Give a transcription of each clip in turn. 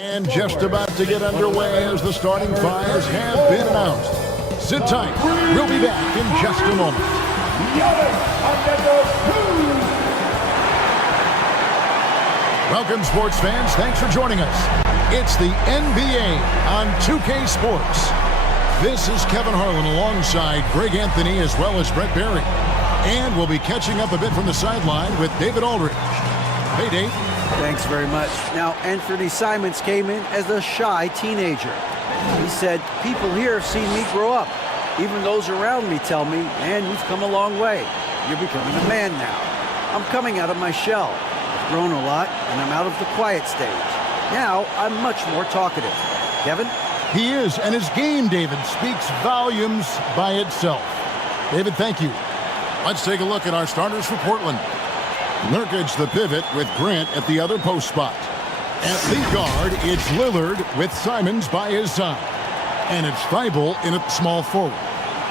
And just about to get underway as the starting fives have been announced. Sit tight. We'll be back in just a moment. Welcome, sports fans. Thanks for joining us. It's the NBA on 2K Sports. This is Kevin Harlan alongside Greg Anthony as well as Brett Barry. And we'll be catching up a bit from the sideline with David Aldridge. Hey, Dave. Thanks very much. Now, Anthony Simons came in as a shy teenager. He said, people here have seen me grow up. Even those around me tell me, man, you've come a long way. You're becoming a man now. I'm coming out of my shell. I've grown a lot, and I'm out of the quiet stage. Now, I'm much more talkative. Kevin? He is, and his game, David, speaks volumes by itself. David, thank you. Let's take a look at our starters for Portland. Nurkic, the pivot, with Grant at the other post spot. At lead guard, it's Lillard with Simons by his side. And it's Thybulle in at small forward.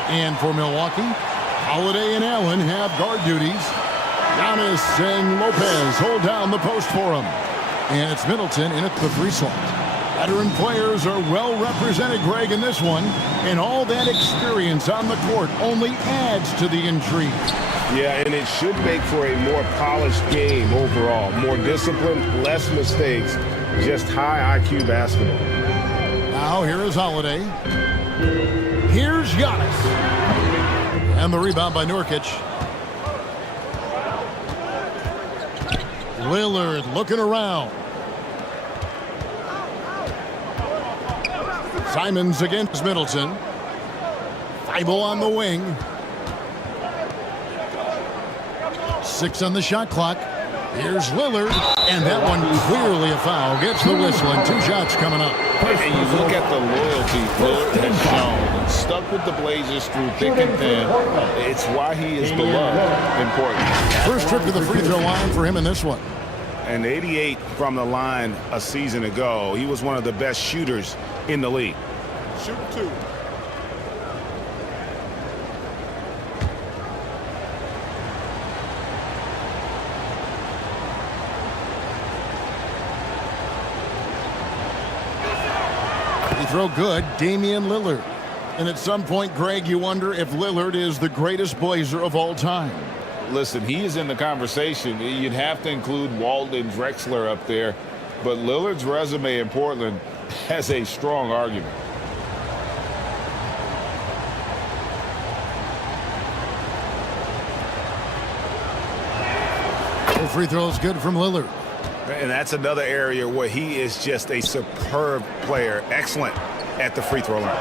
And for Milwaukee, Holiday and Allen have guard duties. Giannis and Lopez hold down the post for him. And it's Middleton in at the 3 slot. Veteran players are well represented, Greg, in this one. And all that experience on the court only adds to the intrigue. Yeah, and it should make for a more polished game overall. More disciplined, less mistakes, just high IQ basketball. Now here is Holiday. Here's Giannis. And the rebound by Nurkic. Lillard looking around. Simons against Middleton. Thybulle on the wing. 6 on the shot clock. Here's Lillard, and that one clearly a foul. Gets the whistle, and 2 shots coming up. And you look at the loyalty Lillard has shown and stuck with the Blazers through thick and thin. It's why he is beloved in Portland. First trip to the free throw line for him in this one. And 88 from the line a season ago. He was one of the best shooters in the league. Shoot 2. Throw good, Damian Lillard. And at some point, Greg, you wonder if Lillard is the greatest Blazer of all time. Listen, he is in the conversation. You'd have to include Walton, Drexler up there. But Lillard's resume in Portland has a strong argument. Free throw is good from Lillard. And that's another area where he is just a superb player. Excellent at the free throw line.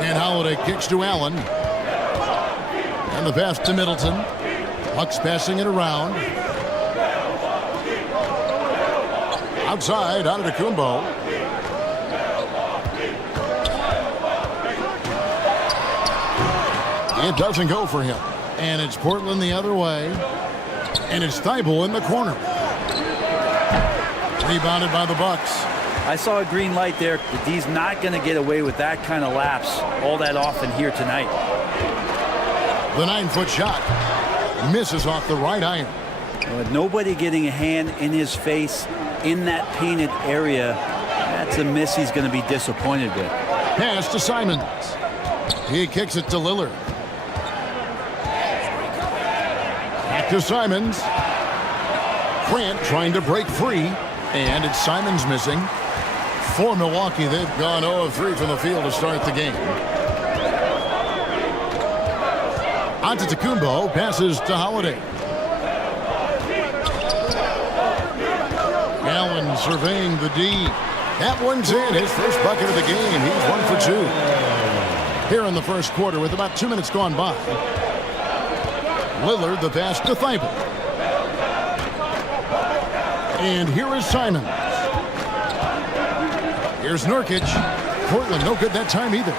And Holiday kicks to Allen. And the pass to Middleton. Bucks passing it around. Outside, Antetokounmpo. It doesn't go for him. And it's Portland the other way. And it's Thybulle in the corner. Rebounded by the Bucks. I saw a green light there. The D's not going to get away with that kind of lapse all that often here tonight. The 9-foot shot misses off the right iron. With nobody getting a hand in his face in that painted area, that's a miss he's going to be disappointed with. Pass to Simons. He kicks it to Lillard. Back to Simons. Grant trying to break free. And it's Simons missing. For Milwaukee, they've gone 0 of 3 from the field to start the game. Antetokounmpo passes to Holiday. Allen surveying the D. That one's in. His first bucket of the game. He's 1 for 2. Here in the first quarter with about 2 minutes gone by. Lillard the pass to Thybulle. And here is Simons. Here's Nurkic. Portland no good that time either.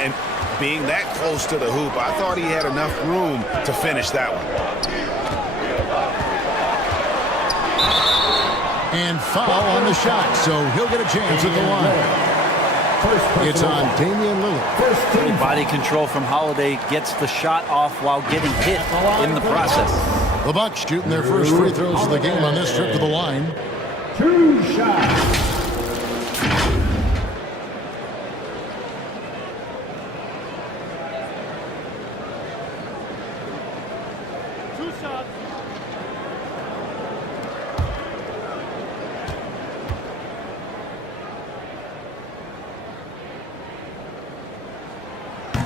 And being that close to the hoop, I thought he had enough room to finish that one. And foul on the shot, so he'll get a chance at the line. It's on Damian Lillard. Great body control from Holiday, gets the shot off while getting hit in the process. The Bucks shooting their first free throws of the game on this trip to the line. 2 shots.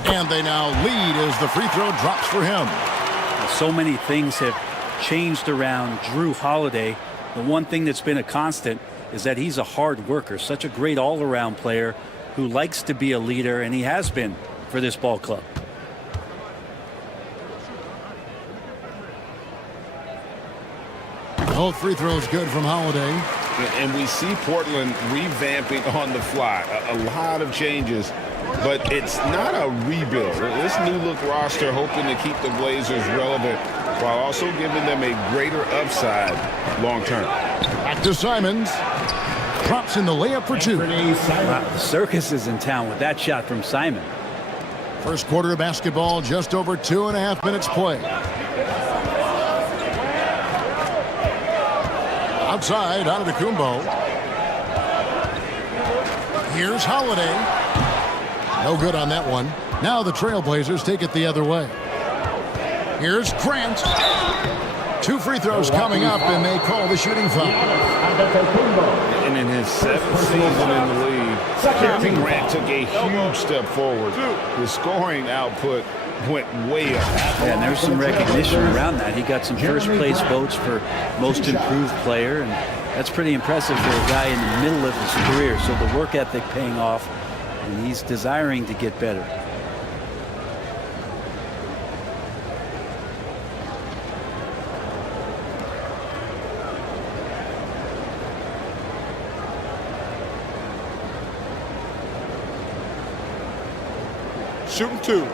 And they now lead as the free throw drops for him. So many things have changed around Jrue Holiday. The one thing that's been a constant is that he's a hard worker, such a great all-around player who likes to be a leader, and he has been for this ball club. Both free throws good from Holiday. And we see Portland revamping on the fly. A lot of changes, but it's not a rebuild. This new look roster hoping to keep the Blazers relevant while also giving them a greater upside long term. Back to Simons. Drops in the layup for two. Wow, the circus is in town with that shot from Simon. First quarter of basketball, just over 2.5 minutes play. Outside, Antetokounmpo. Here's Holiday. No good on that one. Now the Trailblazers take it the other way. Here's Grant. 2 free throws coming up, and they call the shooting foul. And in his 7th season in the league, Jeremy Grant took a huge step forward. His scoring output went way up. Yeah, and there's some recognition around that. He got some first-place votes for most improved player, and that's pretty impressive for a guy in the middle of his career. So the work ethic paying off, and he's desiring to get better. Shooting 2.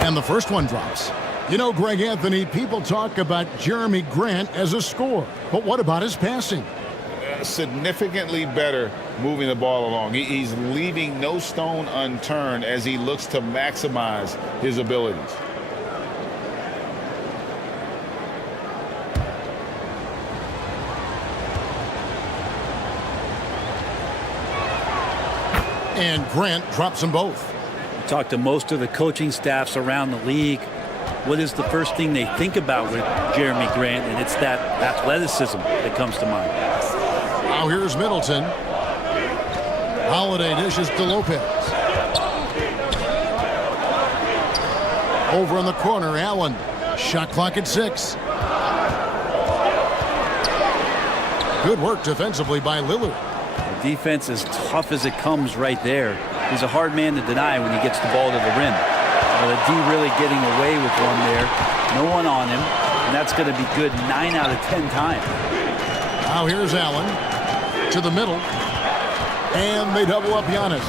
And the first one drops. You know, Greg Anthony, people talk about Jeremy Grant as a scorer, but what about his passing? Significantly better moving the ball along. He's leaving no stone unturned as he looks to maximize his abilities. And Grant drops them both. Talk to most of the coaching staffs around the league. What is the first thing they think about with Jeremy Grant? And it's that athleticism that comes to mind. Now here's Middleton. Holiday dishes to Lopez. Over in the corner, Allen. Shot clock at 6. Good work defensively by Lillard. The defense is tough as it comes right there. He's a hard man to deny when he gets the ball to the rim. Well, the D really getting away with one there. No one on him, and that's going to be good 9 out of 10 times. Now here's Allen to the middle, and they double up Giannis.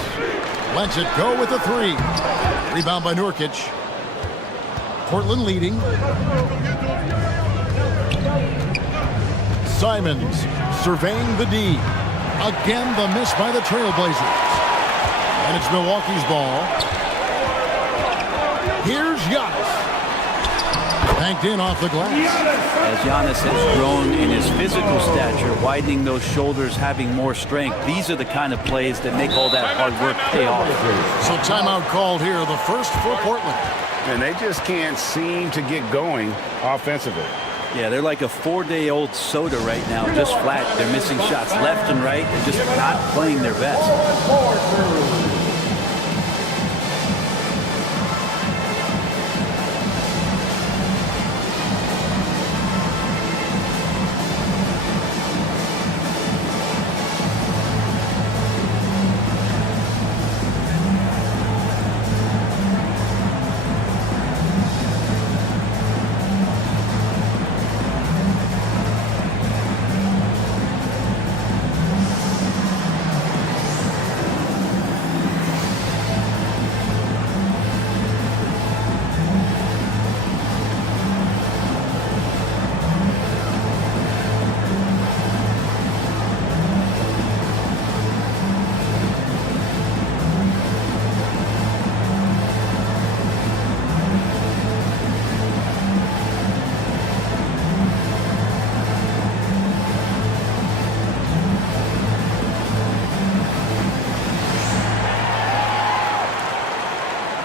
Lets it go with a 3. Rebound by Nurkic. Portland leading. Simons surveying the D. Again, the miss by the Trailblazers. And it's Milwaukee's ball. Here's Giannis. Banked in off the glass. As Giannis has grown in his physical stature, widening those shoulders, having more strength, these are the kind of plays that make all that hard work pay off. So timeout called here, the first for Portland. And they just can't seem to get going offensively. Yeah, they're like a 4-day-old soda right now, just flat. They're missing shots left and right. They're just not playing their best.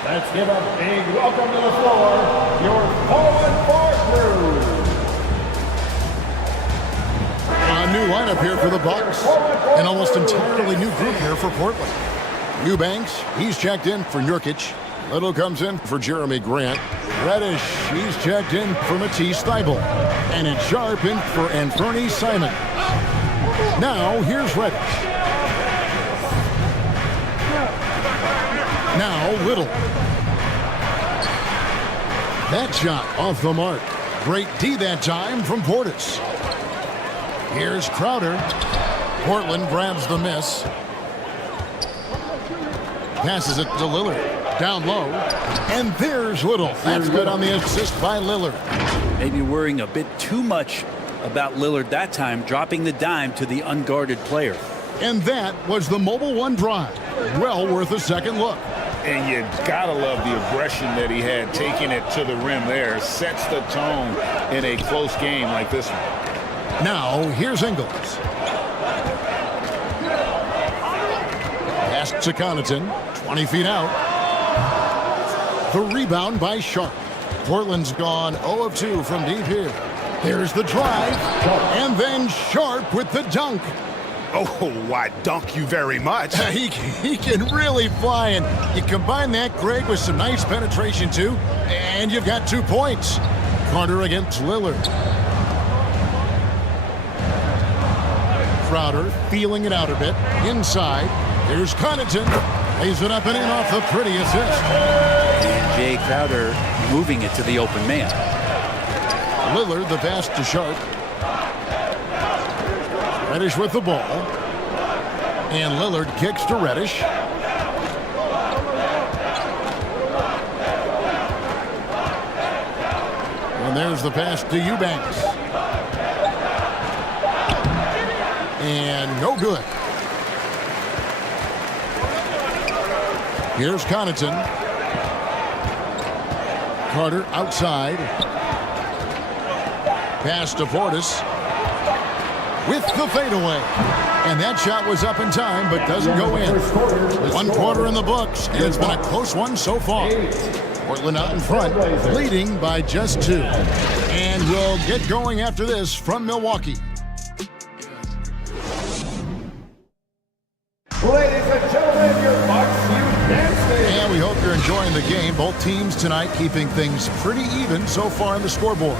Let's give a big welcome to the floor, your forward A new lineup here for the Bucks. An almost entirely new group here for Portland. Eubanks, he's checked in for Nurkic. Little comes in for Jeremy Grant. Reddish, he's checked in for Matisse Thybulle. And it's Sharp in for Anthony Simon. Now, here's Reddish. Now, Little. That shot off the mark. Great D that time from Portis. Here's Crowder. Portland grabs the miss. Passes it to Lillard. Down low. And there's Little. That's good on the assist by Lillard. Maybe worrying a bit too much about Lillard that time, dropping the dime to the unguarded player. And that was the Mobile One drive. Well worth a second look. And you gotta love the aggression that he had, taking it to the rim there. Sets the tone in a close game like this one. Now, here's Ingles. Pass to Connaughton, 20 feet out. The rebound by Sharp. Portland's gone 0 of 2 from deep here. There's the drive, and then Sharp with the dunk. Oh, why, dunk you very much. He can really fly, and you combine that, Greg, with some nice penetration, too, and you've got 2 points. Carter against Lillard. Crowder feeling it out a bit. Inside, there's Connaughton. Lays it up and in off the pretty assist. And Jay Crowder moving it to the open man. Lillard, the pass to Sharp. Reddish with the ball. And Lillard kicks to Reddish. And there's the pass to Eubanks. And no good. Here's Connaughton. Carter outside. Pass to Portis. With the fadeaway. And that shot was up in time, but doesn't go in. 1 quarter in the books, and it's been a close one so far. Portland out in front, leading by just 2. And we'll get going after this from Milwaukee. Ladies and gentlemen, your Bucks, and we hope you're enjoying the game. Both teams tonight keeping things pretty even so far on the scoreboard.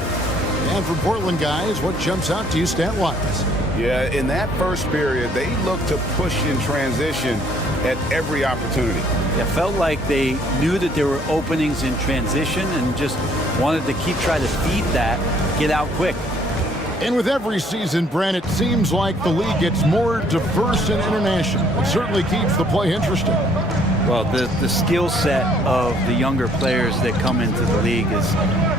And for Portland guys, what jumps out to you stat-wise? Yeah, in that first period, they looked to push in transition at every opportunity. It felt like they knew that there were openings in transition and just wanted to keep trying to feed that, get out quick. And with every season, Brent, it seems like the league gets more diverse and international. It certainly keeps the play interesting. Well, the skill set of the younger players that come into the league is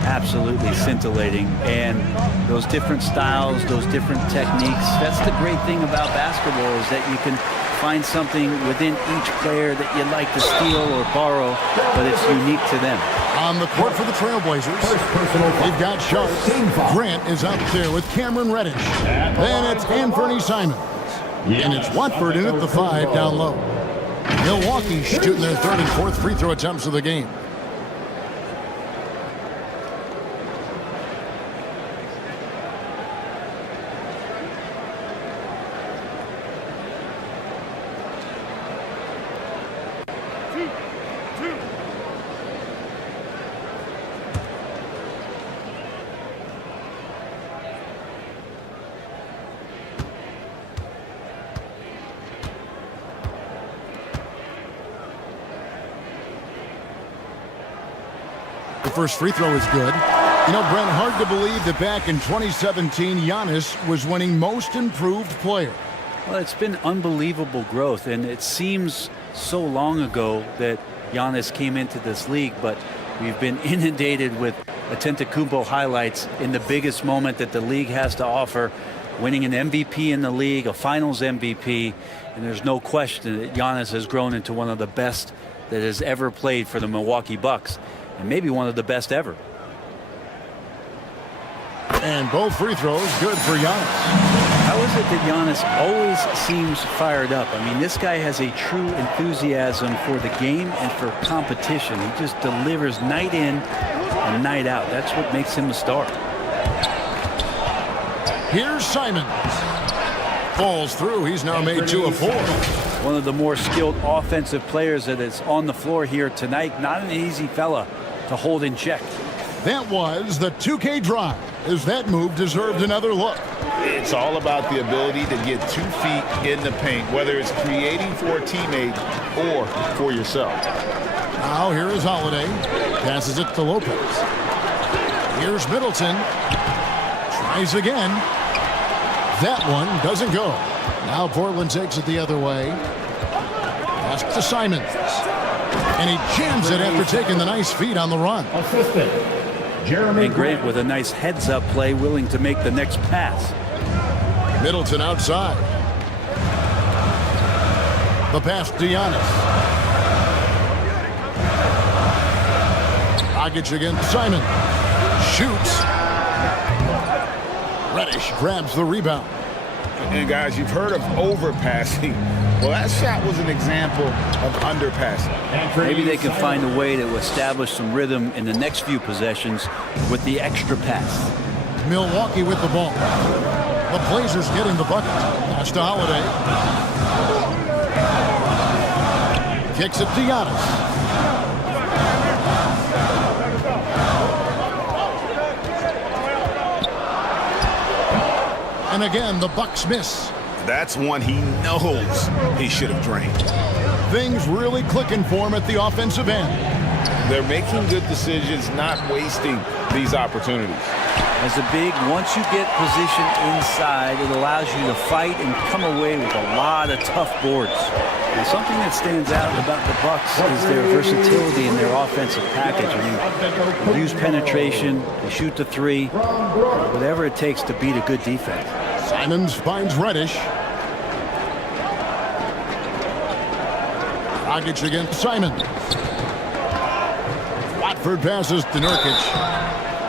absolutely scintillating. And those different styles, those different techniques, that's the great thing about basketball is that you can find something within each player that you'd like to steal or borrow, but it's unique to them. On the court for the Trailblazers, they've got Sharp. Grant is out there with Cameron Reddish. Then it's Anthony Simons. And it's Watford in at the 5 down low. Milwaukee shooting their 3rd and 4th free throw attempts of the game. The first free throw is good. You know, Brent, hard to believe that back in 2017, Giannis was winning Most Improved Player. Well, it's been unbelievable growth, and it seems so long ago that Giannis came into this league, but we've been inundated with Antetokounmpo highlights in the biggest moment that the league has to offer, winning an MVP in the league, a finals MVP, and there's no question that Giannis has grown into one of the best that has ever played for the Milwaukee Bucks, and maybe one of the best ever. And both free throws good for Giannis. How is it that Giannis always seems fired up? I mean, this guy has a true enthusiasm for the game and for competition. He just delivers night in and night out. That's what makes him a star. Here's Simons. falls through. He's now made 2 of 4. One of the more skilled offensive players that is on the floor here tonight. Not an easy fella to hold in check. That was the 2K drive, as that move deserved another look. It's all about the ability to get 2 feet in the paint, whether it's creating for a teammate or for yourself. Now here is Holiday. Passes it to Lopez. Here's Middleton. Tries again. That one doesn't go. Now Portland takes it the other way. Pass to Simons. And he jams it after taking the nice feed on the run. Assistant, Jeremy And Grant with a nice heads-up play, willing to make the next pass. Middleton outside. The pass to Giannis. Dragic against Simon. Shoots. Reddish grabs the rebound. And guys, you've heard of overpassing. Well, that shot was an example of underpassing. Maybe they can find a way to establish some rhythm in the next few possessions with the extra pass. Milwaukee with the ball. The Blazers getting the bucket. Pass to Holiday. Kicks it to Giannis. And again, the Bucks miss. That's one he knows he should have drained. Things really clicking for him at the offensive end. They're making good decisions, not wasting these opportunities. As a big, once you get position inside, it allows you to fight and come away with a lot of tough boards. And something that stands out about the Bucks is their versatility in their offensive package. I mean, they use penetration, they shoot the 3, whatever it takes to beat a good defense. Simons finds Reddish. Dragic against Simon. Watford passes to Nurkic.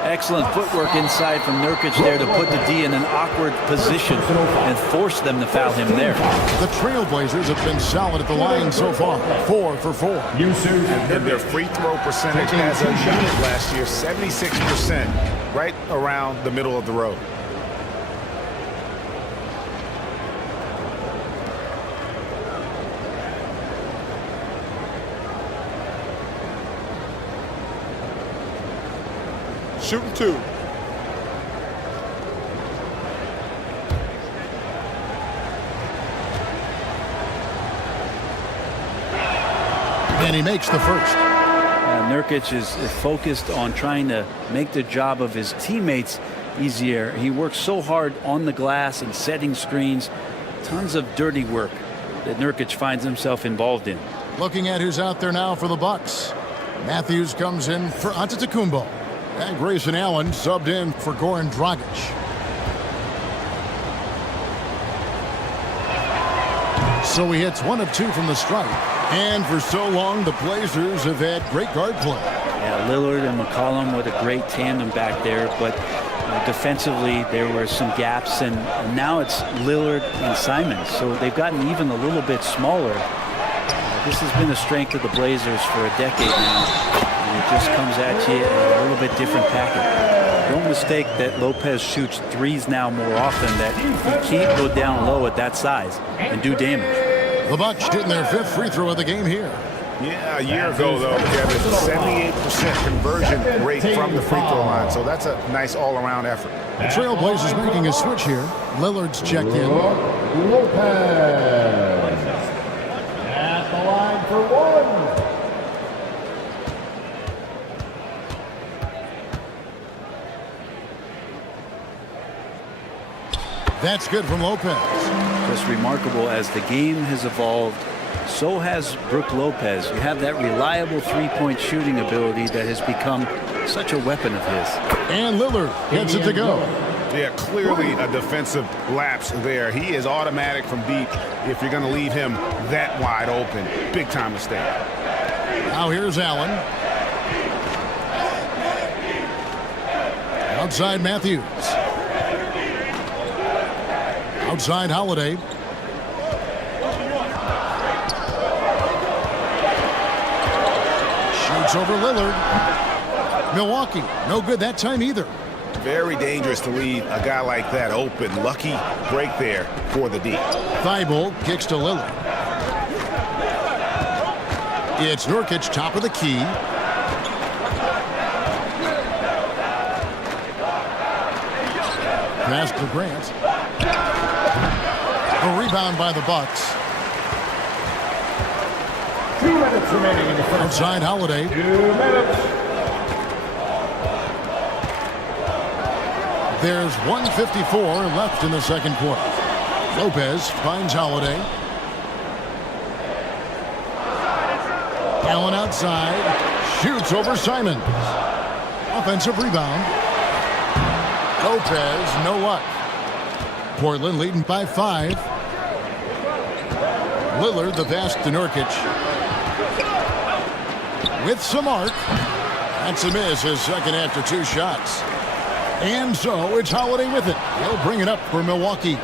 Excellent footwork inside from Nurkic there to put the D in an awkward position and force them to foul him there. The Trailblazers have been solid at the line so far. 4 for 4. And their free throw percentage as a unit last year, 76%, right around the middle of the road. Shooting 2. And he makes the first. Nurkic is focused on trying to make the job of his teammates easier. He works so hard on the glass and setting screens. Tons of dirty work that Nurkic finds himself involved in. Looking at who's out there now for the Bucks. Matthews comes in for Antetokounmpo. And Grayson Allen subbed in for Goran Dragic. So he hits 1 of 2 from the stripe. And for so long, the Blazers have had great guard play. Yeah, Lillard and McCollum with a great tandem back there, but defensively there were some gaps, and now it's Lillard and Simons. So they've gotten even a little bit smaller. This has been a strength of the Blazers for a decade now. It just comes at you in a little bit different package. Don't mistake that Lopez shoots 3s now more often, that he can't go down low at that size and do damage. The Bucks getting their 5th free throw of the game here. Yeah, a year ago, though, Kevin, 78% conversion rate from the free throw line. So that's a nice all-around effort. The Trailblazers making a switch here. Lillard's checked in. Lopez at the line for 1. That's good from Lopez. Just remarkable, as the game has evolved, so has Brook Lopez. You have that reliable three-point shooting ability that has become such a weapon of his. And Lillard gets it to go. Yeah, clearly a defensive lapse there. He is automatic from deep if you're going to leave him that wide open. Big time mistake. Now here's Allen. Outside Matthews. Outside Holiday. Shoots over Lillard. Milwaukee, no good that time either. Very dangerous to leave a guy like that open. Lucky break there for the D. Thibault kicks to Lillard. It's Nurkic, top of the key. Pass to Grant. A rebound by the Bucks. 2 minutes remaining in the first. Outside Holiday. 2 minutes. There's 1:54 left in the second quarter. Lopez finds Holiday. Allen outside. Shoots over Simons. Offensive rebound. Lopez, no luck. Portland leading by 5. Lillard, the pass to Nurkic. With some arc. That's a miss, his second after 2 shots. And so it's Holiday with it. He'll bring it up for Milwaukee.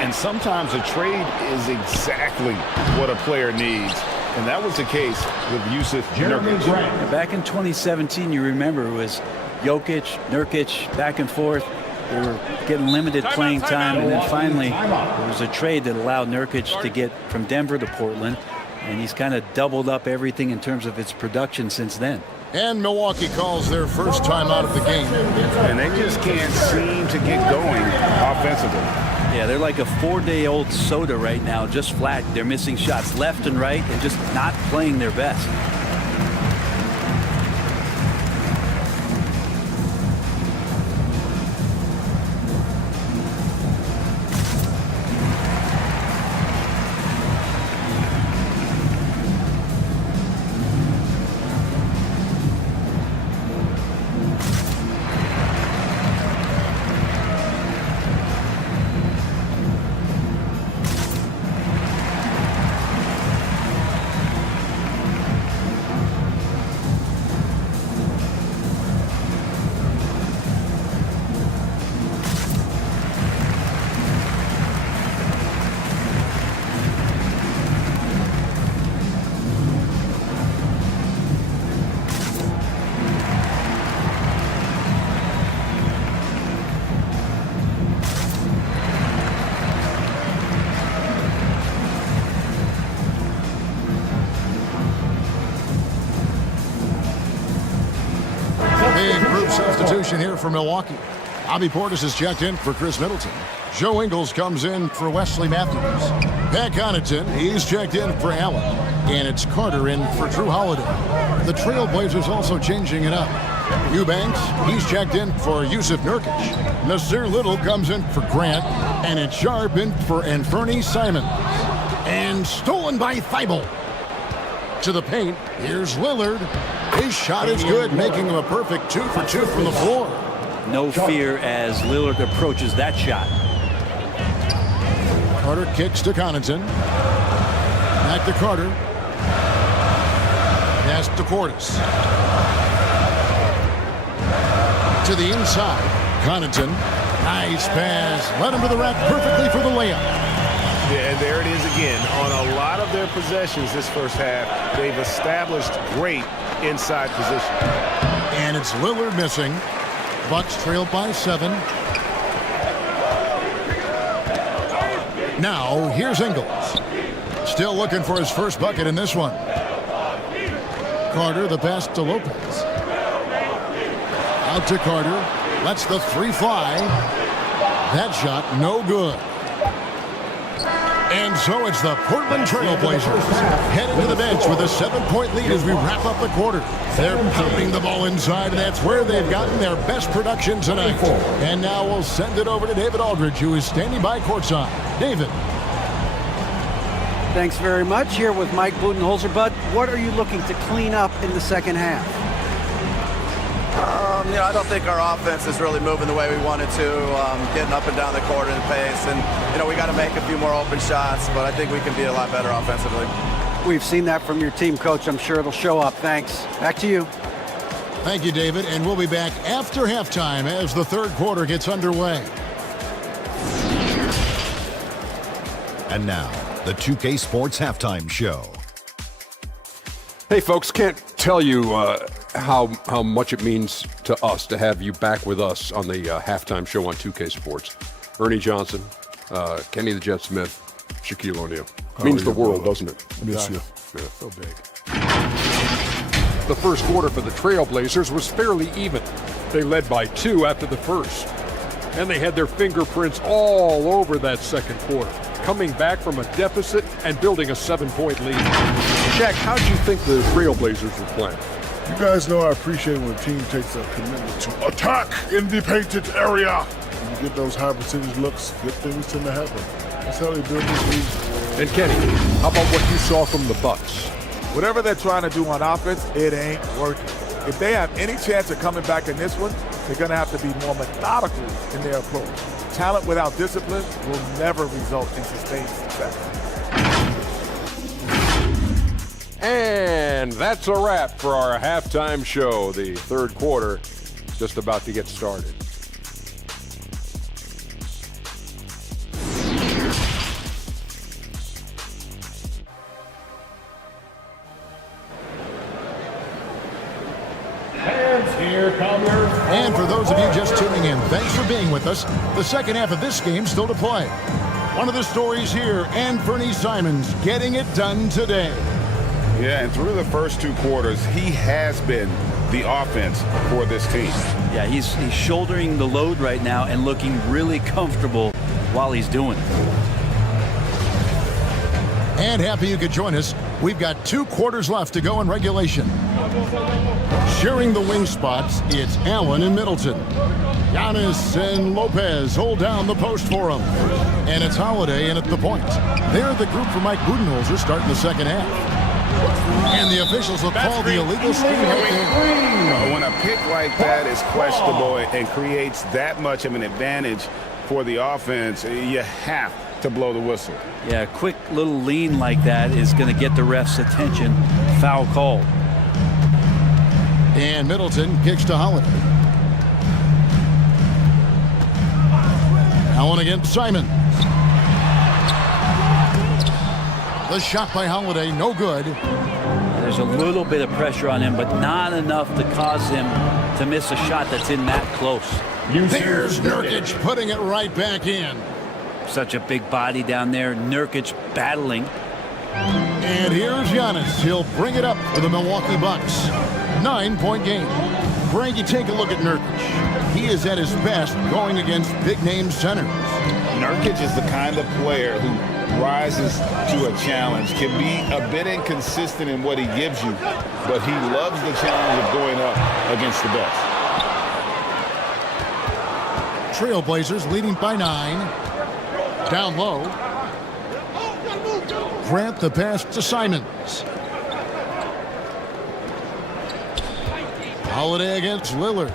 And sometimes a trade is exactly what a player needs. And that was the case with Jusuf Jeremy Nurkic. Grant. Back in 2017, you remember, it was Jokic, Nurkic, back and forth. They were getting limited playing time, and then finally there was a trade that allowed Nurkic to get from Denver to Portland, and he's kind of doubled up everything in terms of its production since then. And Milwaukee calls their first time out of the game. And they just can't seem to get going offensively. Yeah, they're like a 4-day-old soda right now, just flat. They're missing shots left and right and just not playing their best. Substitution here for Milwaukee. Bobby Portis is checked in for Chris Middleton. Joe Ingles comes in for Wesley Matthews. Pat Connaughton, he's checked in for Allen. And it's Carter in for Drew Holiday. The Trailblazers also changing it up. Eubanks, he's checked in for Jusuf Nurkic. Nasir Little comes in for Grant. And it's Sharp in for Anfernee Simons. And stolen by Thibault. To the paint, here's Lillard. His shot is good, making him a perfect 2 for 2 from the floor. No fear as Lillard approaches that shot. Carter kicks to Connaughton. Back to Carter. Pass to Portis. To the inside. Connaughton. Nice pass. Led him to the rack perfectly for the layup. Yeah, and there it is again. On a lot of their possessions this first half, they've established great inside position. And it's Lillard missing. Bucks trail by 7. Now, here's Ingles. Still looking for his first bucket in this one. Carter, the pass to Lopez. Out to Carter. Lets the 3 fly. That shot, no good. And so it's the Portland Trailblazers headed to the bench with a 7-point lead as we wrap up the quarter. They're pounding the ball inside, and that's where they've gotten their best production tonight. And now we'll send it over to David Aldridge, who is standing by courtside. David. Thanks very much. Here with Mike Budenholzer. Bud, what are you looking to clean up in the second half? I don't think our offense is really moving the way we wanted to, getting up and down the court in the pace. And, we got to make a few more open shots, but I think we can be a lot better offensively. We've seen that from your team, Coach. I'm sure it'll show up. Thanks. Back to you. Thank you, David. And we'll be back after halftime as the third quarter gets underway. And now, the 2K Sports Halftime Show. Hey, folks, can't tell you how much it means to us to have you back with us on the halftime show on 2K Sports. Ernie Johnson, Kenny the Jet Smith, Shaquille O'Neal. Means the world, doesn't it? Miss you. Yeah. So big. The first quarter for the Trailblazers was fairly even. They led by 2 after the first. And they had their fingerprints all over that second quarter, coming back from a deficit and building a 7-point lead. Shaq, how do you think the Trailblazers were playing? You guys know I appreciate when a team takes a commitment to attack in the painted area. When you get those high percentage looks, good things tend to happen. That's how they build this league. And Kenny, how about what you saw from the Bucks? Whatever they're trying to do on offense, it ain't working. If they have any chance of coming back in this one, they're going to have to be more methodical in their approach. Talent without discipline will never result in sustained success. And that's a wrap for our halftime show. The third quarter just about to get started. And for those of you just tuning in, thanks for being with us. The second half of this game still to play. One of the stories here, Anfernee Simons getting it done today. Yeah, and through the first 2 quarters, he has been the offense for this team. Yeah, he's shouldering the load right now and looking really comfortable while he's doing it. And happy you could join us. We've got 2 quarters left to go in regulation. Sharing the wing spots, it's Allen and Middleton. Giannis and Lopez hold down the post for him. And it's Holiday in at the point. They're the group for Mike Budenholzer starting the second half. And the officials will call the illegal screen right there. When a pick like that is questionable and creates that much of an advantage for the offense, you have to blow the whistle. Yeah, a quick little lean like that is going to get the ref's attention. Foul call. And Middleton kicks to Holiday. Allen against Simon. The shot by Holiday, no good. There's a little bit of pressure on him, but not enough to cause him to miss a shot that's in that close. There's Nurkic putting it right back in. Such a big body down there. Nurkic battling. And here's Giannis. He'll bring it up for the Milwaukee Bucks. 9-point game. Frankie, take a look at Nurkic. He is at his best going against big-name centers. Nurkic is the kind of player who rises to a challenge, can be a bit inconsistent in what he gives you, but he loves the challenge of going up against the best. Trailblazers leading by 9. Down low. Grant the pass to Simons. Holiday against Lillard.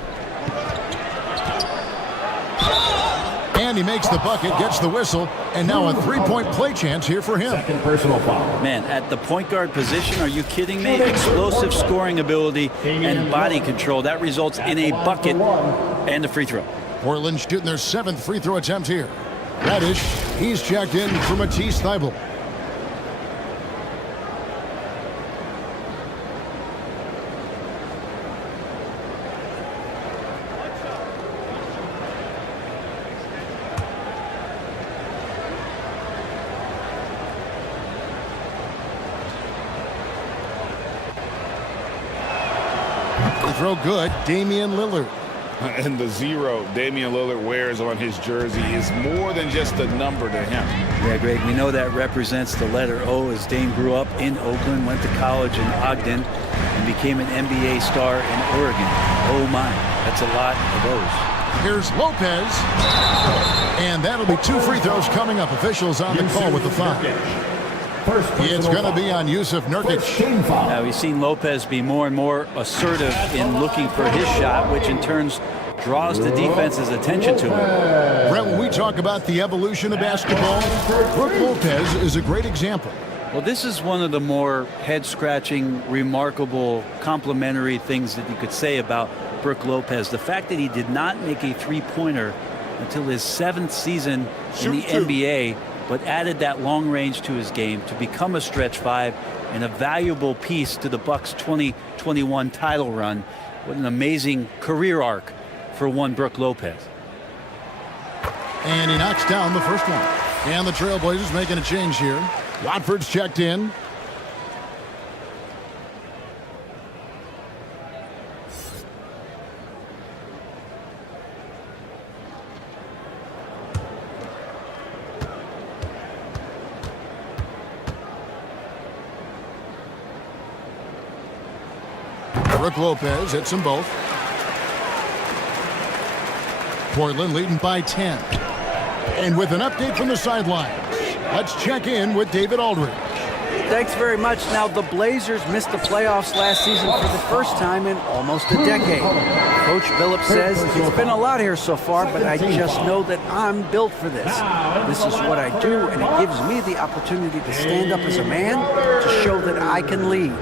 And he makes the bucket, gets the whistle, and now a 3-point play chance here for him. Second personal foul. Man, at the point guard position, are you kidding me? Explosive scoring ability and body control. That results in a bucket and a free throw. Portland shooting their 7th free throw attempt here. Radish, he's checked in for Matisse Thybulle. Throw good, Damian Lillard. And the 0 Damian Lillard wears on his jersey is more than just a number to him. Yeah, Greg, we know that represents the letter O, as Dame grew up in Oakland, went to college in Ogden, and became an NBA star in Oregon. Oh my, that's a lot of O's. Here's Lopez. And that'll be 2 free throws coming up. Officials on the call with the foul. It's going to be on Yusuf Nurkic. Now, we've seen Lopez be more and more assertive in looking for his shot, which in turn draws the defense's attention to him. Brett, when we talk about the evolution of basketball, Brook Lopez is a great example. Well, this is one of the more head-scratching, remarkable, complimentary things that you could say about Brook Lopez. The fact that he did not make a three-pointer until his 7th season in the NBA but added that long range to his game to become a stretch 5 and a valuable piece to the Bucks 2021 title run. What an amazing career arc for one Brook Lopez. And he knocks down the first one. And the Trailblazers making a change here. Watford's checked in. Brook Lopez hits them both. Portland leading by 10. And with an update from the sidelines, let's check in with David Aldridge. Thanks very much. Now, the Blazers missed the playoffs last season for the first time in almost a decade. Coach Billups says it's been a lot here so far, but I just know that I'm built for this. This is what I do, and it gives me the opportunity to stand up as a man to show that I can lead.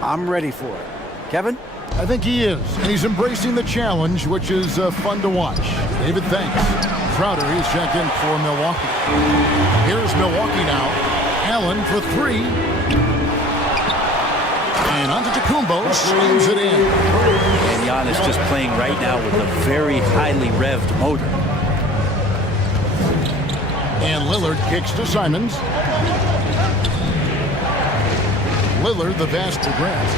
I'm ready for it. Kevin? I think he is, and he's embracing the challenge, which is fun to watch. David, thanks. Crowder, he's checked in for Milwaukee. Here's Milwaukee now. Allen for 3. And Antetokounmpo slams it in. And Giannis just playing right now with a very highly revved motor. And Lillard kicks to Simons. Lillard, the pass to Grant.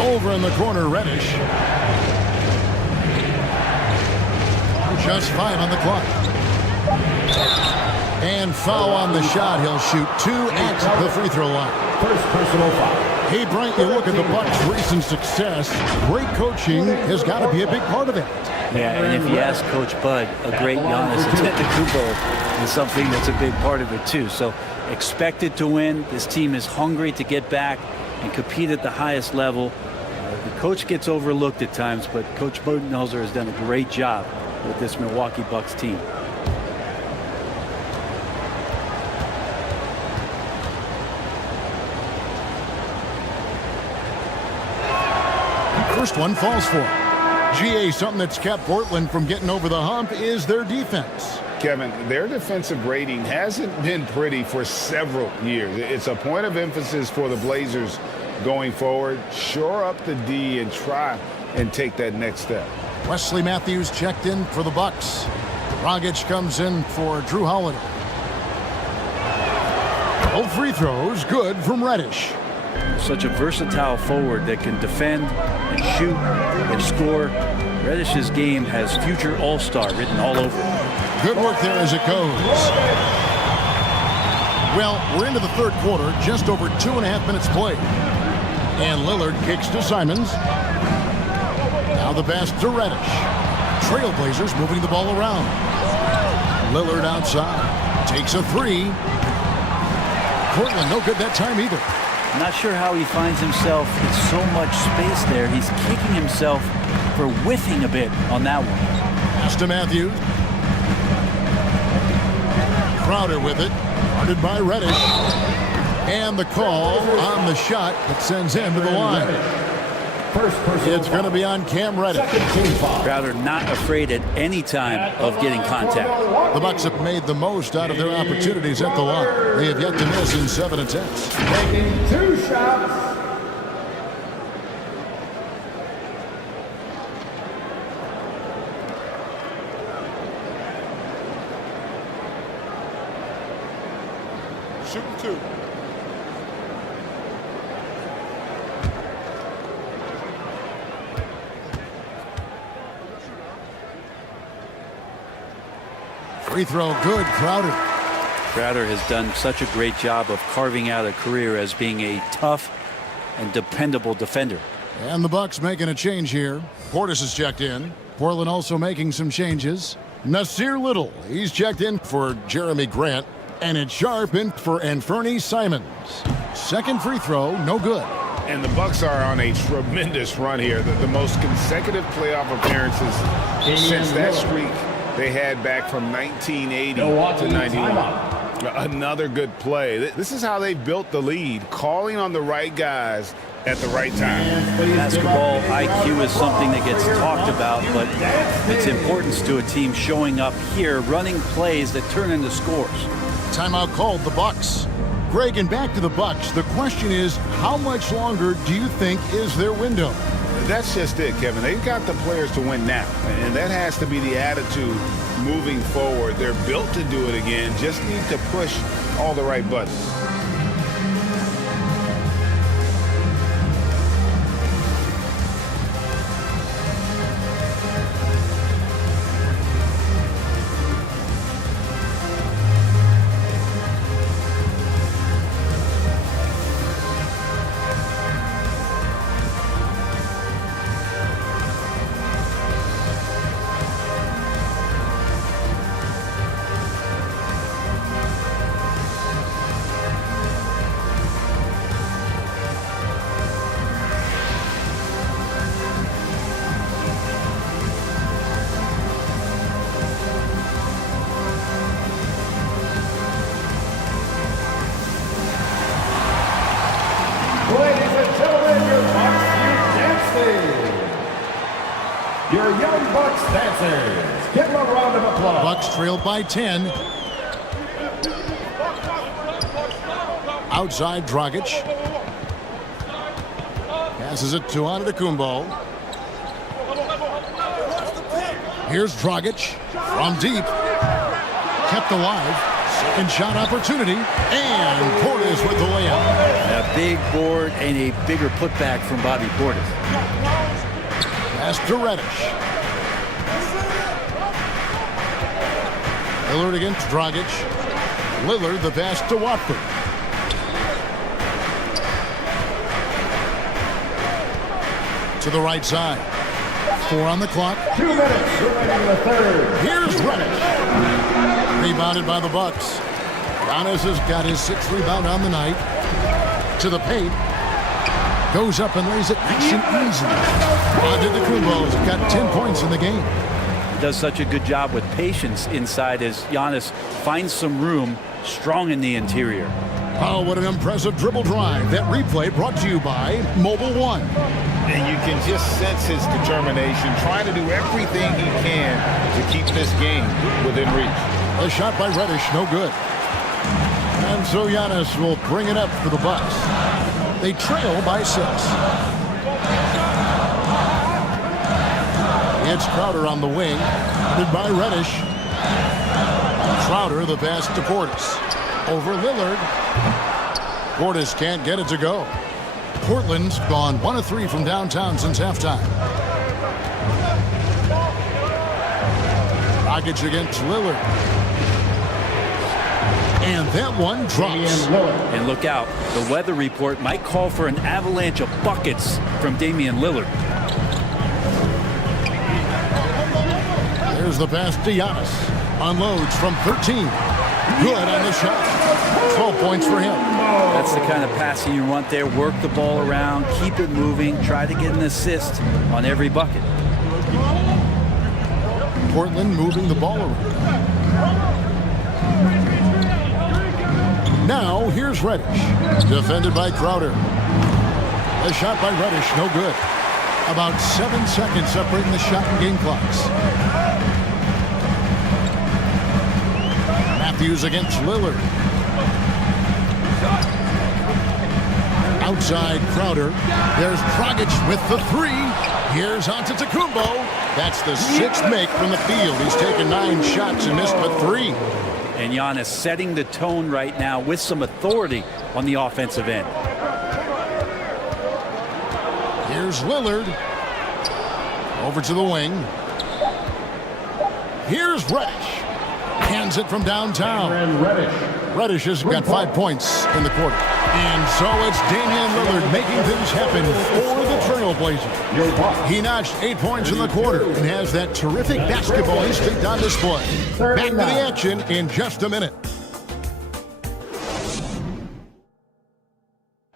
Over in the corner, Reddish. Just 5 on the clock. And foul on the shot. He'll shoot 2 at the free throw line. First personal foul. Hey, Brian, you look at the Bucks' recent success. Great coaching has got to be a big part of it. Yeah, and if you ask Coach Bud, a great Giannis Antetokounmpo is something that's a big part of it too. So expected to win. This team is hungry to get back and compete at the highest level. The coach gets overlooked at times, but Coach Budenholzer has done a great job with this Milwaukee Bucks team. First one falls for him. GA, something that's kept Portland from getting over the hump is their defense. Kevin, their defensive rating hasn't been pretty for several years. It's a point of emphasis for the Blazers going forward. Shore up the D and try and take that next step. Wesley Matthews checked in for the Bucks. Dragic comes in for Drew Holiday. Both free throws good from Reddish. Such a versatile forward that can defend and shoot and score. Reddish's game has future all-star written all over it. Good work there as it goes. Well, we're into the third quarter, just over 2.5 minutes played. And Lillard kicks to Simons. Now the pass to Reddish. Trailblazers moving the ball around. Lillard outside. Takes a 3. Portland no good that time either. I'm not sure how he finds himself in so much space there. He's kicking himself for whiffing a bit on that one. Pass to Matthews. Crowder with it. Guarded by Reddish. And the call on the shot that sends him to the line. It's going to be on Cam Reddish. Crowder not afraid at any time of getting contact. The Bucks have made the most out of their opportunities at the line. They have yet to miss in 7 attempts. Taking 2 shots. Shooting 2. Free throw good, Crowder. Crowder has done such a great job of carving out a career as being a tough and dependable defender. And the Bucks making a change here. Portis is checked in. Portland also making some changes. Nasir Little, he's checked in for Jeremy Grant. And it's Sharp in for Anfernee Simons. Second free throw, no good. And the Bucks are on a tremendous run here. The most consecutive playoff appearances since that streak they had back from 1980 to 91. Another good play. This is how they built the lead, calling on the right guys at the right time. Basketball IQ is something that gets talked about, but its importance to a team showing up here, running plays that turn into scores. Timeout called, the Bucks. Greg, and back to the Bucks. The question is, how much longer do you think is their window? That's just it, Kevin. They've got the players to win now, and that has to be the attitude moving forward. They're built to do it again, just need to push all the right buttons. Your Young Bucks dancers. Give them a round of applause. Bucks trailed by 10. Outside Dragic. Passes it to Antetokounmpo. Here's Dragic from deep. Kept alive. Second shot opportunity. And Portis with the layup. A big board and a bigger putback from Bobby Portis. Pass to Reddish. Lillard against Dragic. Lillard the pass to Watford. To the right side. 4 on the clock. 2 minutes remaining in the third. Here's Reddish. Rebounded by the Bucks. Giannis has got his 6th rebound on the night. To the paint. Goes up and lays it nice and easy. Antetokounmpo's got 10 points in the game. He does such a good job with patience inside as Giannis finds some room, strong in the interior. Oh, what an impressive dribble drive. That replay brought to you by Mobile One. And you can just sense his determination, trying to do everything he can to keep this game within reach. A shot by Reddish, no good. And so Giannis will bring it up for the Bucks. They trail by 6. It's Crowder on the wing, headed by Reddish. Crowder the pass to Portis. Over Lillard. Portis can't get it to go. Portland's gone 1 of 3 from downtown since halftime. Dragic against Lillard. And that one drops. And look out, the weather report might call for an avalanche of buckets from Damian Lillard. There's the pass to Giannis. Unloads from 13. Good on the shot. 12 points for him. That's the kind of passing you want there. Work the ball around, keep it moving, try to get an assist on every bucket. Portland moving the ball around. Now, here's Reddish. Defended by Crowder. A shot by Reddish, no good. About 7 seconds separating the shot and game clocks. Matthews against Lillard. Outside Crowder. There's Dragic with the 3. Here's Antetokounmpo. That's the 6th make from the field. He's taken 9 shots and missed but 3. And Giannis setting the tone right now with some authority on the offensive end. Here's Lillard. Over to the wing. Here's Reddish. Hands it from downtown. Reddish has got 5 points in the quarter. And so it's Damian Lillard making things happen for the Trailblazers. He notched 8 points in the quarter and has that terrific basketball instinct on display. Back to the action in just a minute.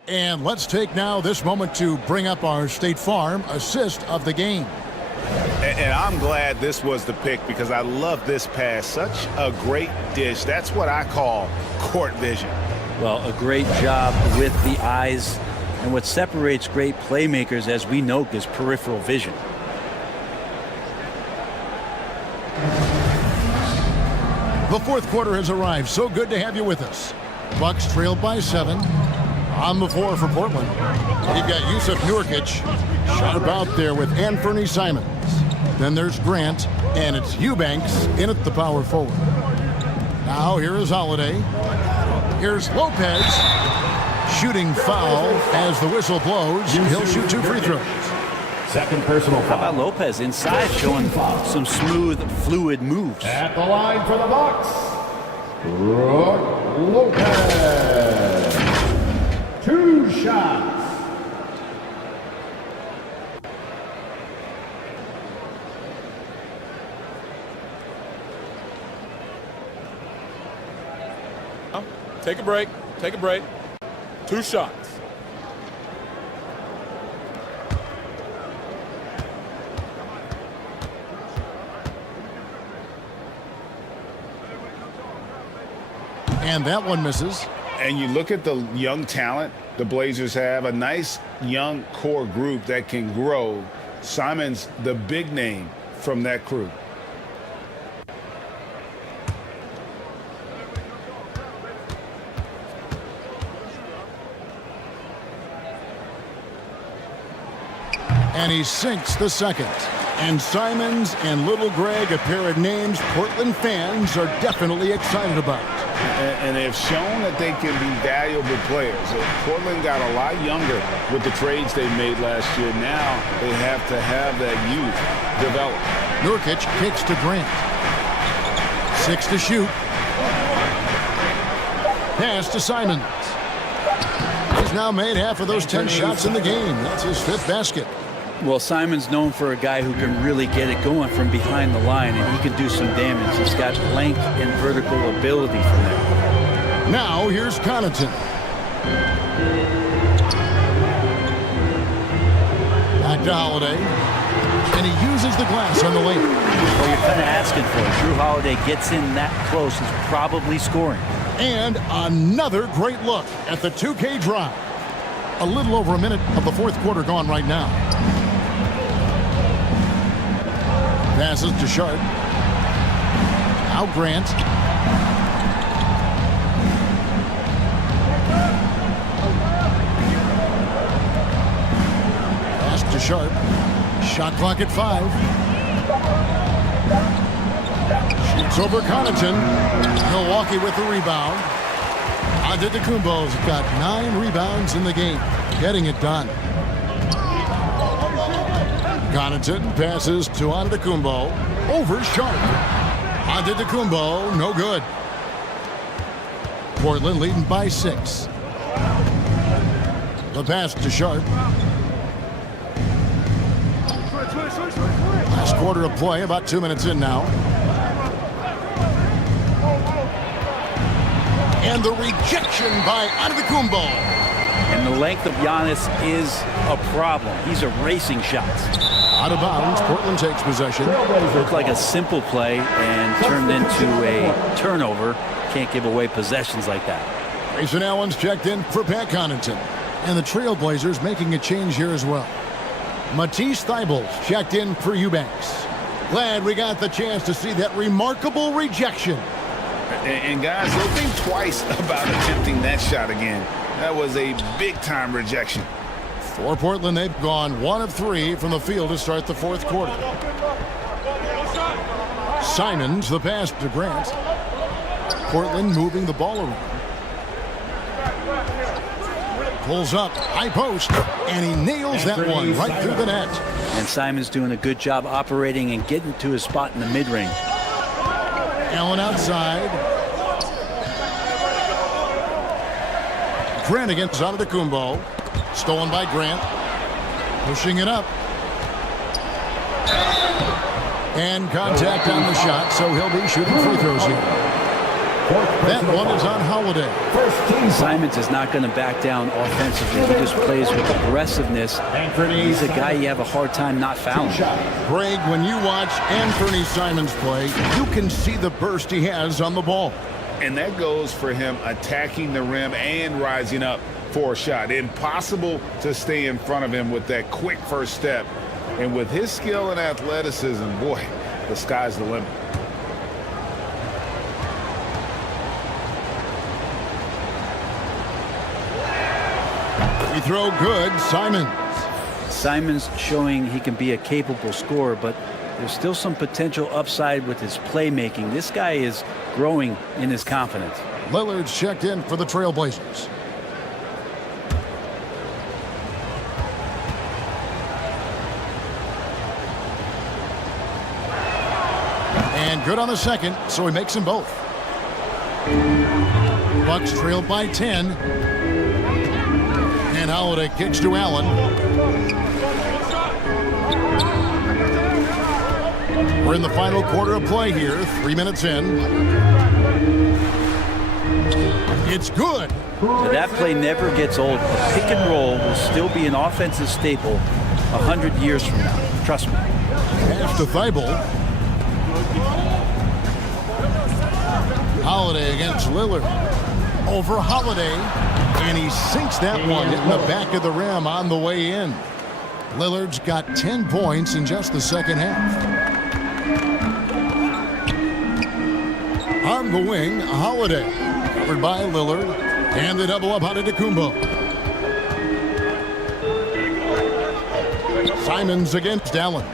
And let's take now this moment to bring up our State Farm assist of the game. And I'm glad this was the pick because I love this pass. Such a great dish. That's what I call court vision. Well, a great job with the eyes And what separates great playmakers, as we know, is peripheral vision. The fourth quarter has arrived. So good to have you with us. Bucks trailed by 7. On the floor for Portland, you've got Jusuf Nurkic sharp out there with Anthony Simons. Then there's Grant, and it's Eubanks in at the power forward. Now here is Holiday. Here's Lopez. Shooting foul as the whistle blows. He'll shoot 2 free throws. Second personal foul. How about Lopez inside showing some smooth, fluid moves? At the line for the Bucks, Brook Lopez. 2 shots. Take a break. Take a break. 2 shots. And that one misses. And you look at the young talent the Blazers have, a nice young core group that can grow. Simons, the big name from that crew. And he sinks the second. And Simons and Little Greg, a pair of names Portland fans are definitely excited about. And they've shown that they can be valuable players. Portland got a lot younger with the trades they made last year. Now they have to have that youth develop. Nurkic kicks to Grant. 6 to shoot. Pass to Simons. He's now made half of those 10 shots in the game. That's his 5th basket. Well, Simon's known for a guy who can really get it going from behind the line, and he can do some damage. He's got length and vertical ability from there. Now here's Connaughton. Back to Holiday. And he uses the glass on the lane. Well, you're kind of asking for it. Drew Holiday gets in that close. He's probably scoring. And another great look at the 2K drive. A little over a minute of the fourth quarter gone right now. Passes to Sharp. Now Grant. Pass to Sharp. Shot clock at 5. Shoots over Connaughton. Milwaukee with the rebound. Antetokounmpo's got 9 rebounds in the game, getting it done. Connaughton passes to Antetokounmpo over Sharp. Antetokounmpo, no good. Portland leading by 6. The pass to Sharp. Last quarter of play, about 2 minutes in now. And the rejection by Antetokounmpo. And the length of Giannis is a problem. He's erasing shots. Out of bounds, Portland takes possession. Looked like a simple play and turned into a turnover. Can't give away possessions like that. Grayson Allen's checked in for Pat Connaughton. And the Trailblazers making a change here as well. Matisse Thybulle's checked in for Eubanks. Glad we got the chance to see that remarkable rejection. And guys, they'll think twice about attempting that shot again. That was a big-time rejection. For Portland, they've gone 1 of 3 from the field to start the fourth quarter. Simons, the pass to Grant. Portland moving the ball around. Pulls up, high post, and he nails that one right through the net. And Simons doing a good job operating and getting to his spot in the mid-range. Allen outside. Grant against Antetokounmpo. Stolen by Grant. Pushing it up. And contact on the shot, so he'll be shooting free throws here. That one is on Holiday. Simons is not going to back down offensively. He just plays with aggressiveness. He's a guy you have a hard time not fouling. Greg, when you watch Anthony Simons play, you can see the burst he has on the ball. And that goes for him attacking the rim and rising up. for a shot. Impossible to stay in front of him with that quick first step. And with his skill and athleticism, boy, the sky's the limit. Free throw good, Simons. Simons showing he can be a capable scorer, but there's still some potential upside with his playmaking. This guy is growing in his confidence. Lillard's checked in for the Trailblazers. And good on the second, so he makes them both. Bucks trail by 10. And Holiday kicks to Allen. We're in the final quarter of play here, 3 minutes in. It's good. Now that play never gets old. The pick and roll will still be an offensive staple 100 years from now. Trust me. Pass to Thibault. Holiday against Lillard. Over Holiday. And he sinks that one, hitting the back of the rim on the way in. Lillard's got 10 points in just the second half. On the wing, Holiday. Covered by Lillard. And the double up on Antetokounmpo. Simons against Allen.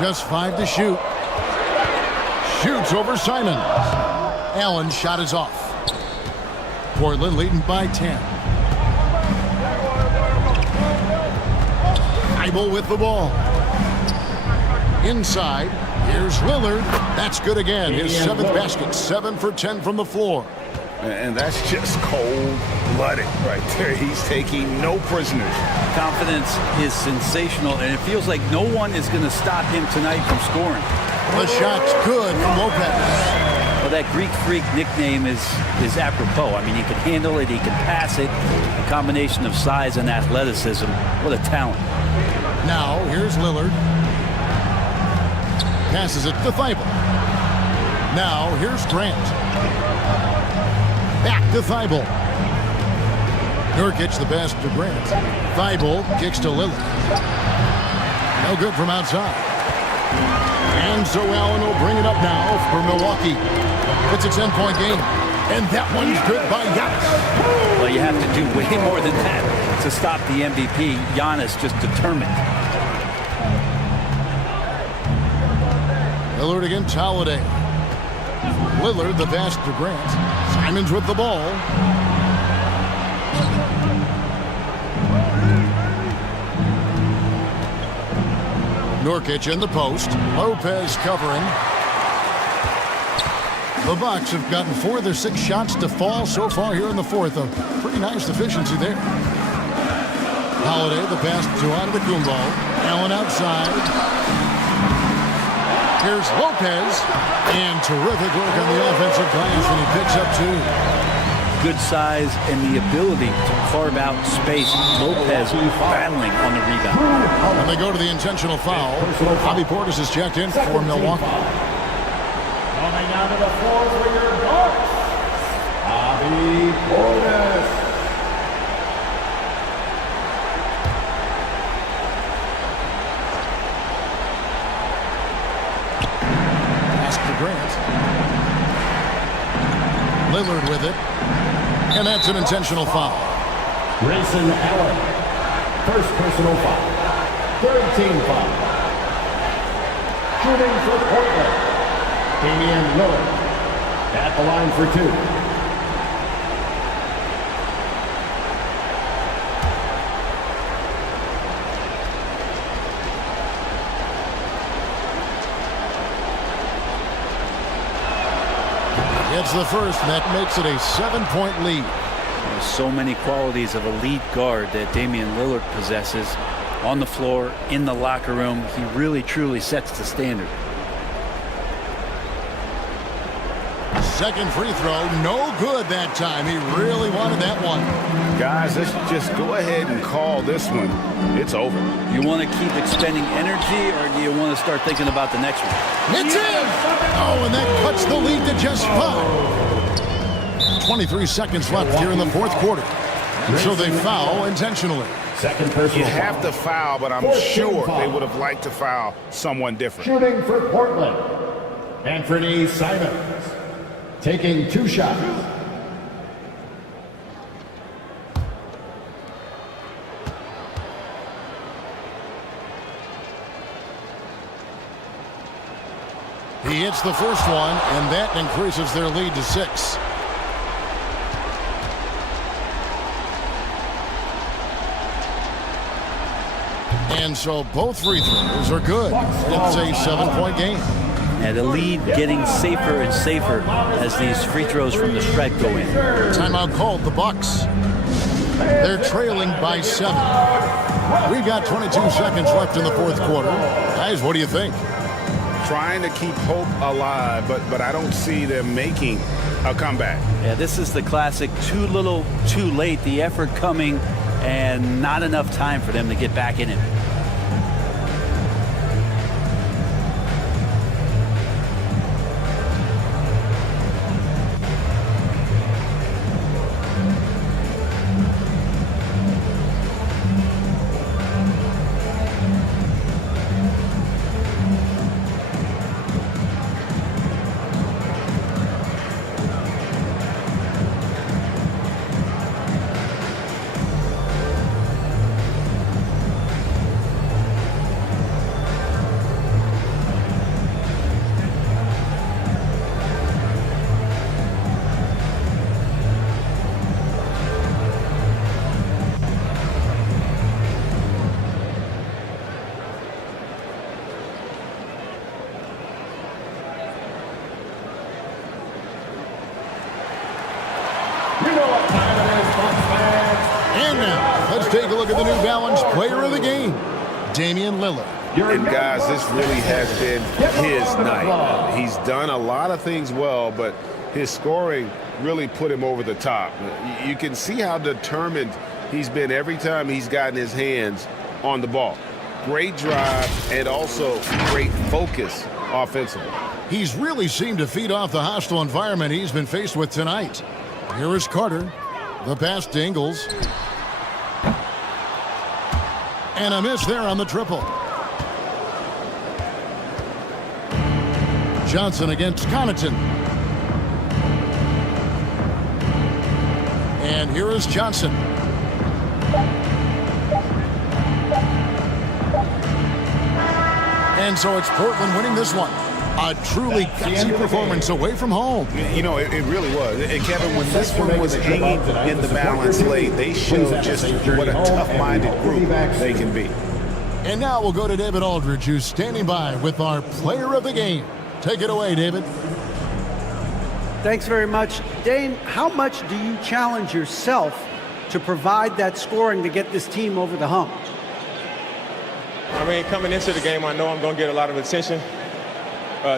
Just 5 to shoot. Shoots over Simons. Allen's shot is off. Portland leading by 10. Thibault with the ball. Inside. Here's Lillard. That's good again. His 7th basket. 7 for 10 from the floor. And that's just cold-blooded right there. He's taking no prisoners. Confidence is sensational, and it feels like no one is going to stop him tonight from scoring. The shot's good from Lopez. Well, that Greek Freak nickname is apropos. I mean, he can handle it, he can pass it. A combination of size and athleticism. What a talent. Now, here's Lillard. Passes it to Thibault. Now, here's Grant. Back to Thibault. Nurkic the pass to Grant. Thibault kicks to Lillard. No good from outside. And so Allen will bring it up now for Milwaukee. It's a 10-point game. And that one's good by Giannis. Well, you have to do way more than that to stop the MVP. Giannis just determined. Lillard against Holiday. Lillard the pass to Grant. Simons with the ball. Nurkic in the post. Lopez covering. The Bucks have gotten 4 of their 6 shots to fall so far here in the fourth. A pretty nice efficiency there. Holiday the pass to Antetokounmpo. Allen outside. Here's Lopez. And terrific work on the offensive glass, and he picks up 2. Good size and the ability to carve out space. Lopez battling on the rebound. And they go to the intentional foul. Bobby Portis is checked in for Milwaukee. Coming out to the floor for your Bucks, Bobby Portis. Pass to Grant. Lillard with it. And that's an intentional foul. Grayson Allen, first personal foul. Third team foul. Shooting for Portland, Damian Lillard at the line for 2. It's the first, and that makes it a 7-point lead. There's so many qualities of a lead guard that Damian Lillard possesses on the floor, in the locker room. He really, truly sets the standard. Second free throw, no good that time. He really wanted that one. Guys, let's just go ahead and call this one. It's over. You want to keep expending energy, or do you want to start thinking about the next one? It's in! Oh, and that cuts the lead to just 5. 23 seconds left here in the fourth quarter. So they foul intentionally. Second personal You have to foul, but I'm sure they would have liked to foul someone different. Shooting for Portland, Anthony Simons, taking 2 shots. He hits the first one, and that increases their lead to 6. And so both free throws are good. It's a 7-point game. And the lead getting safer and safer as these free throws from the stripe go in. Timeout called, the Bucks. They're trailing by 7. We've got 22 seconds left in the fourth quarter. Guys, what do you think? Trying to keep hope alive, but I don't see them making a comeback. Yeah, this is the classic too little, too late. The effort coming and not enough time for them to get back in it. And now, let's take a look at the New Balance player of the game, Damian Lillard. And guys, this really has been his night. He's done a lot of things well, but his scoring really put him over the top. You can see how determined he's been every time he's gotten his hands on the ball. Great drive and also great focus offensively. He's really seemed to feed off the hostile environment he's been faced with tonight. Here is Carter. The pass to Ingles. And a miss there on the triple. Johnson against Connaughton. And here is Johnson. And so it's Portland winning this one. A truly gutsy performance away from home. You know, it really was. And Kevin, when this one was hanging in the balance late, they showed just what a tough-minded group they can be. And now we'll go to David Aldridge, who's standing by with our player of the game. Take it away, David. Thanks very much. Dane, how much do you challenge yourself to provide that scoring to get this team over the hump? I mean, coming into the game, I know I'm going to get a lot of attention.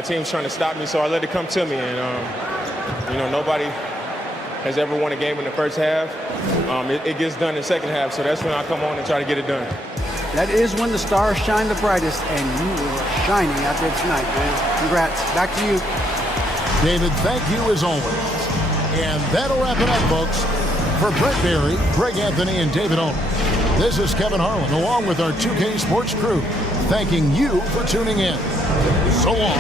Team's trying to stop me, so I let it come to me. And, you know, nobody has ever won a game in the first half. It gets done in the second half, so that's when I come on and try to get it done. That is when the stars shine the brightest, and you were shining out there tonight, man. Congrats. Back to you. David, thank you as always. And that'll wrap it up, folks. For Brett Barry, Greg Anthony, and David Aldridge, this is Kevin Harlan, along with our 2K Sports crew, thanking you for tuning in. So long.